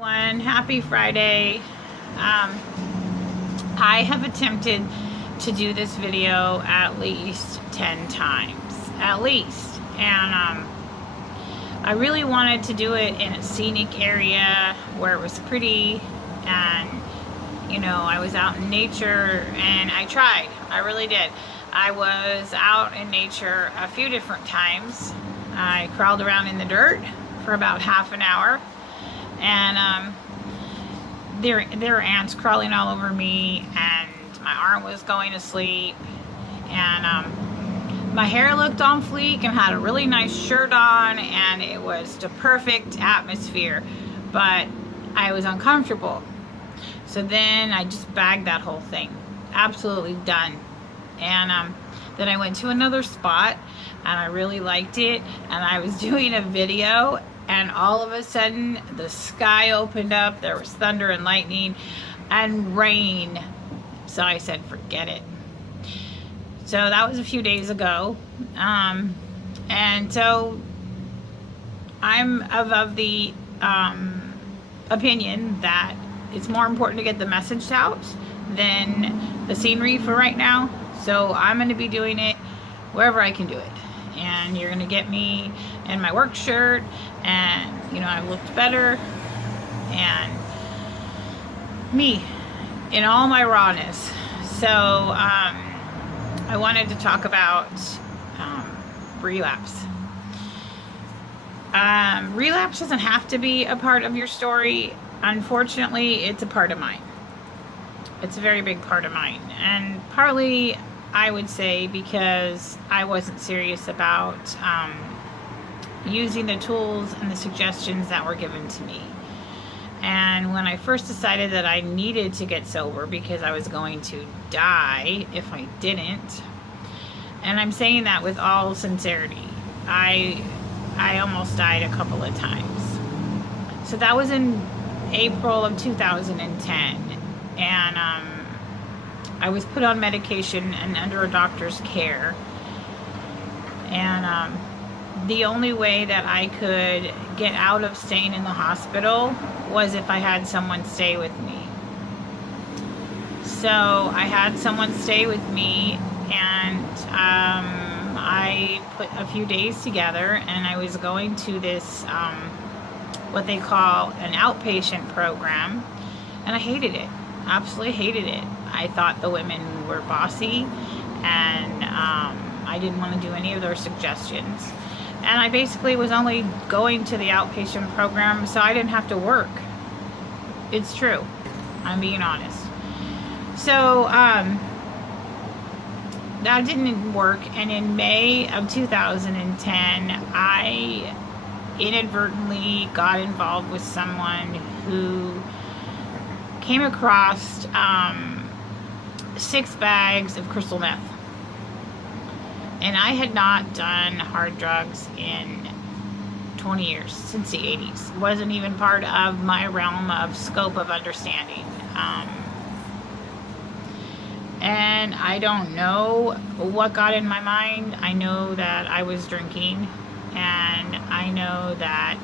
Happy Friday. I have attempted to do this video at least 10 times, at least, and I really wanted to do it in a scenic area where it was pretty, and I was out in nature, and I tried. I really did. I was out in nature a few different times. I crawled around in the dirt for about half an hour, and there were ants crawling all over me, and my arm was going to sleep, and my hair looked on fleek and had a really nice shirt on, and it was the perfect atmosphere, but I was uncomfortable. So then I just bagged that whole thing. Absolutely done. And then I went to another spot, and I really liked it, and I was doing a video, and all of a sudden the sky opened up. There was thunder and lightning and rain. So I said, forget it. So that was a few days ago. And so I'm of the opinion that it's more important to get the message out than the scenery for right now. So I'm going to be doing it wherever I can do it. And you're going to get me in my work shirt, and I looked better, and me in all my rawness. So I wanted to talk about relapse. Relapse doesn't have to be a part of your story. Unfortunately, it's a part of mine. It's a very big part of mine, and partly I would say because I wasn't serious about using the tools and the suggestions that were given to me. And when I first decided that I needed to get sober because I was going to die if I didn't, and I'm saying that with all sincerity, I almost died a couple of times. So that was in April of 2010, and I was put on medication and under a doctor's care, and the only way that I could get out of staying in the hospital was if I had someone stay with me. So I had someone stay with me, and I put a few days together, and I was going to this what they call an outpatient program, and I hated it. Absolutely hated it. I thought the women were bossy, and I didn't want to do any of their suggestions. And I basically was only going to the outpatient program so I didn't have to work. It's true. I'm being honest. So that didn't work, and in May of 2010, I inadvertently got involved with someone who came across 6 bags of crystal meth. And I had not done hard drugs in 20 years, since the 80s. It wasn't even part of my realm of scope of understanding. And I don't know what got in my mind. I know that I was drinking, and I know that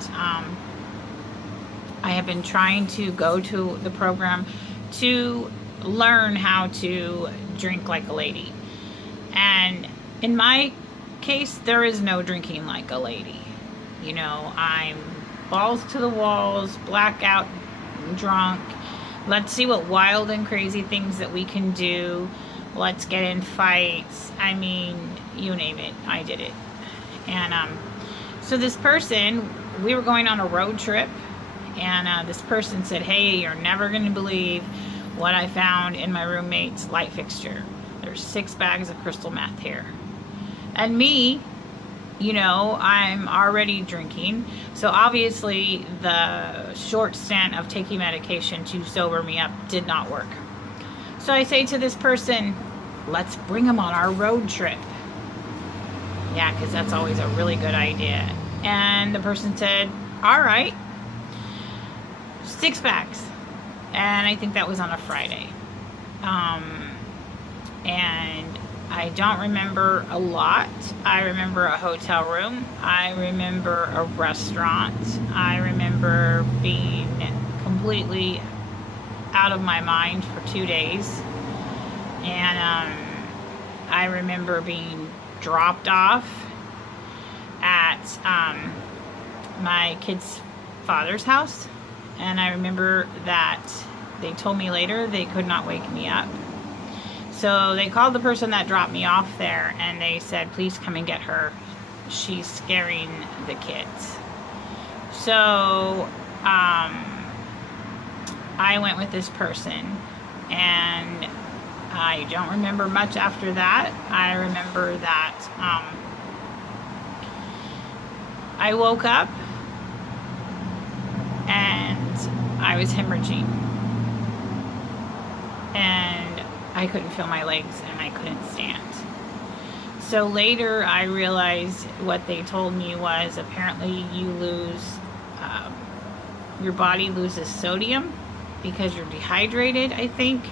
I have been trying to go to the program to learn how to drink like a lady. And in my case, there is no drinking like a lady. I'm balls to the walls, blackout, drunk. Let's see what wild and crazy things that we can do. Let's get in fights. I mean, you name it, I did it. And so this person, we were going on a road trip, and this person said, hey, you're never going to believe what I found in my roommate's light fixture. There's 6 bags of crystal meth here. And me, I'm already drinking, so obviously the short stint of taking medication to sober me up did not work. So I say to this person, let's bring them on our road trip. Yeah, because that's always a really good idea. And the person said, all right, 6 bags. And I think that was on a Friday. And I don't remember a lot. I remember a hotel room. I remember a restaurant. I remember being completely out of my mind for 2 days. And I remember being dropped off at my kid's father's house. And I remember that they told me later they could not wake me up. So they called the person that dropped me off there, and they said, please come and get her. She's scaring the kids. So I went with this person, and I don't remember much after that. I remember that I woke up and I was hemorrhaging, and I couldn't feel my legs and I couldn't stand. So later I realized what they told me was apparently you lose, your body loses sodium because you're dehydrated, I think.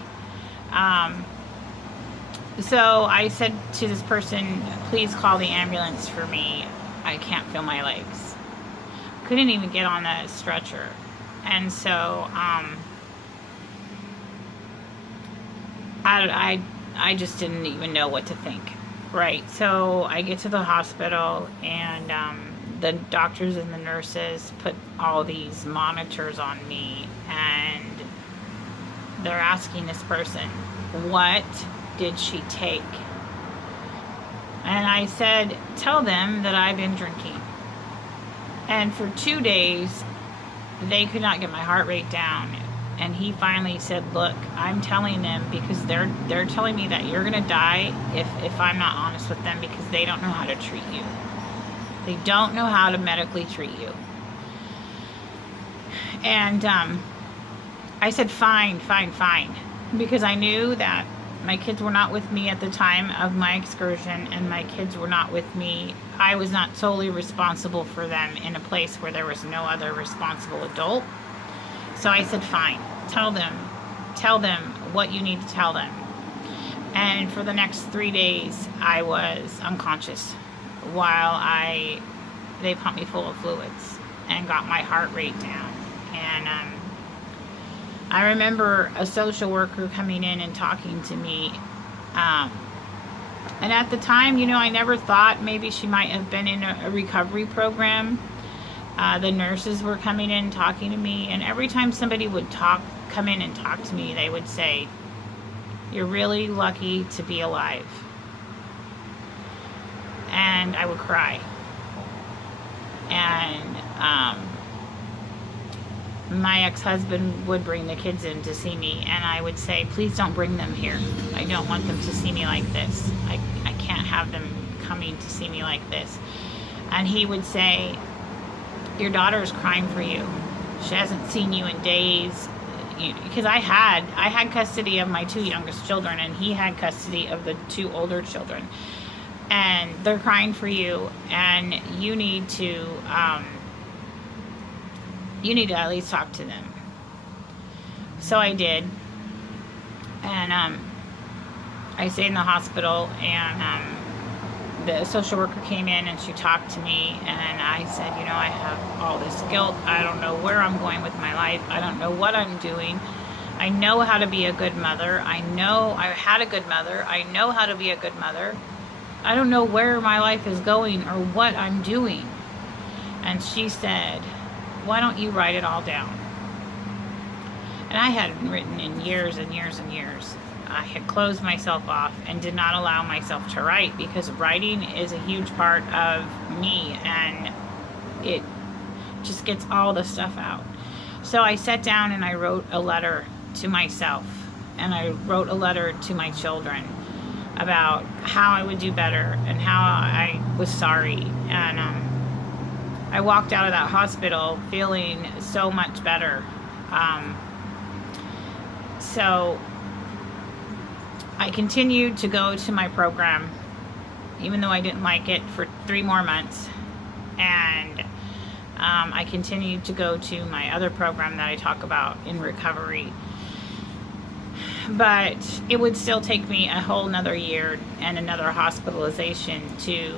So I said to this person, please call the ambulance for me. I can't feel my legs. Couldn't even get on a stretcher. And so I just didn't even know what to think. Right. So I get to the hospital, and the doctors and the nurses put all these monitors on me, and they're asking this person, what did she take? And I said, tell them that I've been drinking. And for 2 days, they could not get my heart rate down. And he finally said, look, I'm telling them because they're telling me that you're going to die if I'm not honest with them, because they don't know how to treat you. They don't know how to medically treat you. And I said, fine, because I knew that my kids were not with me at the time of my excursion, and my kids were not with me. I was not solely responsible for them in a place where there was no other responsible adult. So I said, fine, tell them what you need to tell them. And for the next 3 days, I was unconscious while they pumped me full of fluids and got my heart rate down. And I remember a social worker coming in and talking to me. And at the time, I never thought maybe she might have been in a recovery program. The nurses were coming in talking to me, and every time somebody would come in and talk to me, they would say, you're really lucky to be alive. And I would cry. And my ex-husband would bring the kids in to see me, and I would say, please don't bring them here. I don't want them to see me like this. I can't have them coming to see me like this. And he would say, your daughter is crying for you. She hasn't seen you in days. Because I had custody of my 2 youngest children, and he had custody of the 2 older children. And they're crying for you, and you need to at least talk to them. So I did. And I stayed in the hospital, and the social worker came in and she talked to me, and I said, I have all this guilt. I don't know where I'm going with my life. I don't know what I'm doing. I know how to be a good mother. I know I had a good mother. I know how to be a good mother. I don't know where my life is going or what I'm doing. And she said, why don't you write it all down? And I hadn't written in years and years and years. I had closed myself off and did not allow myself to write, because writing is a huge part of me, and it just gets all the stuff out. So I sat down and I wrote a letter to myself, and I wrote a letter to my children about how I would do better and how I was sorry. And I walked out of that hospital feeling so much better. So I continued to go to my program, even though I didn't like it, for 3 more months. And I continued to go to my other program that I talk about in recovery. But it would still take me a whole nother year and another hospitalization to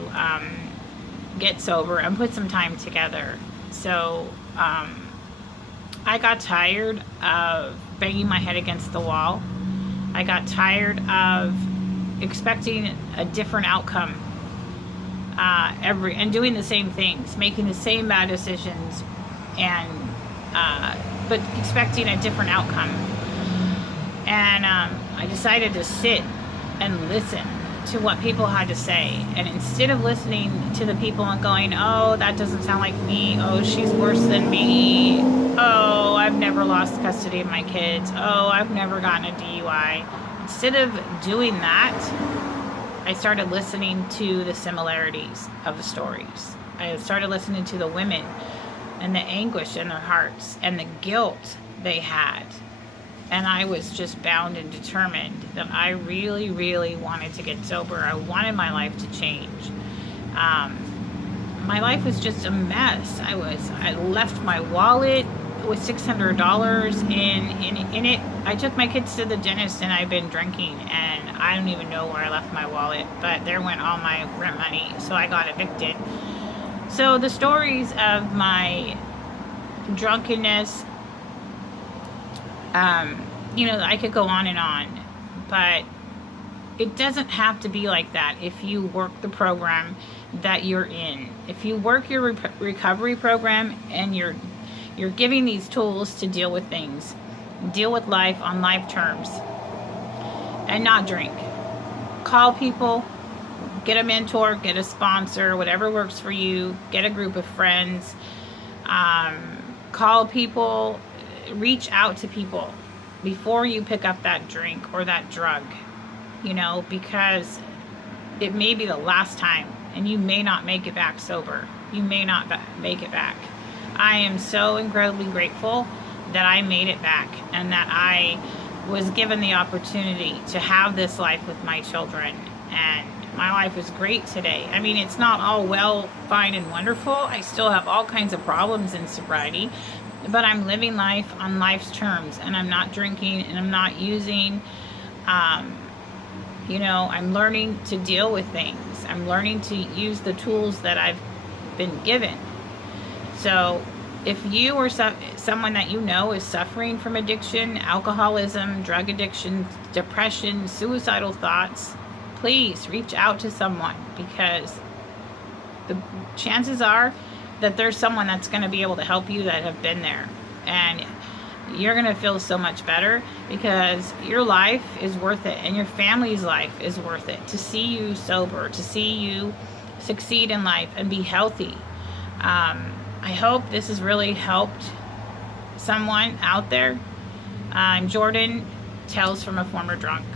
get sober and put some time together. So I got tired of banging my head against the wall. I got tired of expecting a different outcome and doing the same things, making the same bad decisions, and but expecting a different outcome. And I decided to sit and listen to what people had to say. And instead of listening to the people and going, oh, that doesn't sound like me, oh, she's worse than me, oh, I've never lost custody of my kids, oh, I've never gotten a DUI. Instead of doing that, I started listening to the similarities of the stories. I started listening to the women and the anguish in their hearts and the guilt they had. And I was just bound and determined that I really, really wanted to get sober. I wanted my life to change. My life was just a mess. I left my wallet with $600 in it. I took my kids to the dentist and I've been drinking, and I don't even know where I left my wallet, but there went all my rent money, so I got evicted. So the stories of my drunkenness, I could go on and on, but it doesn't have to be like that if you work the program that you're in. If you work your recovery program and you're giving these tools to deal with things, deal with life on life terms, and not drink. Call people, get a mentor, get a sponsor, whatever works for you, get a group of friends, call people, reach out to people before you pick up that drink or that drug, because it may be the last time and you may not make it back sober. You may not make it back. I am so incredibly grateful that I made it back and that I was given the opportunity to have this life with my children. And my life is great today. I mean, it's not all well, fine, and wonderful. I still have all kinds of problems in sobriety, but I'm living life on life's terms, and I'm not drinking and I'm not using. I'm learning to deal with things. I'm learning to use the tools that I've been given. So if you or someone that you know is suffering from addiction, alcoholism, drug addiction, depression, suicidal thoughts, please reach out to someone, because the chances are that there's someone that's going to be able to help you that have been there. And you're going to feel so much better, because your life is worth it and your family's life is worth it. To see you sober, to see you succeed in life and be healthy. I hope this has really helped someone out there. I'm Jordan, Tales from a Former Drunk.